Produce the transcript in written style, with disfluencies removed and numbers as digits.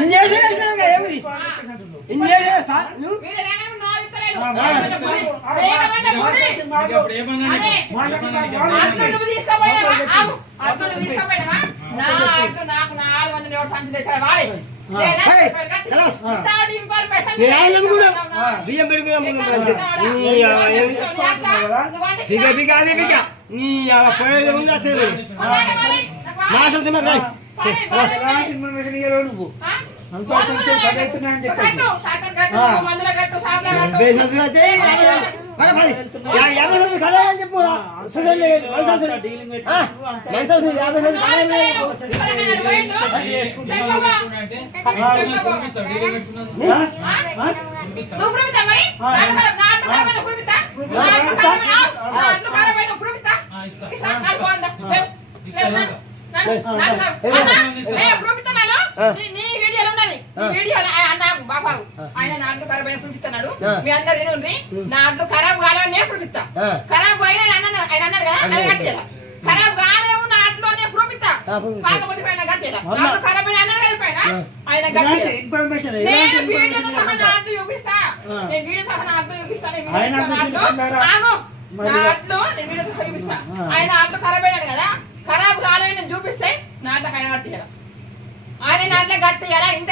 Injection వేసినాక ఏమి injection sir బియ్యం ఆయన నాట్లు ఖరాబ్ అయిన చూపిస్తున్నాడు. మీ అందరు వినండి, నాట్లు ఖరాబ్ కాలేవనే చూపిస్తా. ఖరాబ్ అయినా ఆయన అన్నాడు కదా, అది కట్టేలా ఖరాబ్ కాలేవు నాట్లోనే చూపిస్తా. కాకపోతే పైన కట్టేలా నాట్లు ఖరాబ్ అయినా అన్నారు కదా పైన ఆయన కట్టేలా. నేను వీడియోతో సహా నాట్లు చూపిస్తా. నేను వీడియో సహా నాట్లు చూపిస్తాను. నాట్లు నేను వీడియోతో సహా చూపిస్తా. ఆయన నాట్లు ఖరాబ్ అయినాడు కదా, ఖరాబ్ కాలేవు నేను చూపిస్తే నాట్లకు ఆయన కట్టేయాల. ఆయన నాట్లే కట్టేయాలా ఇంత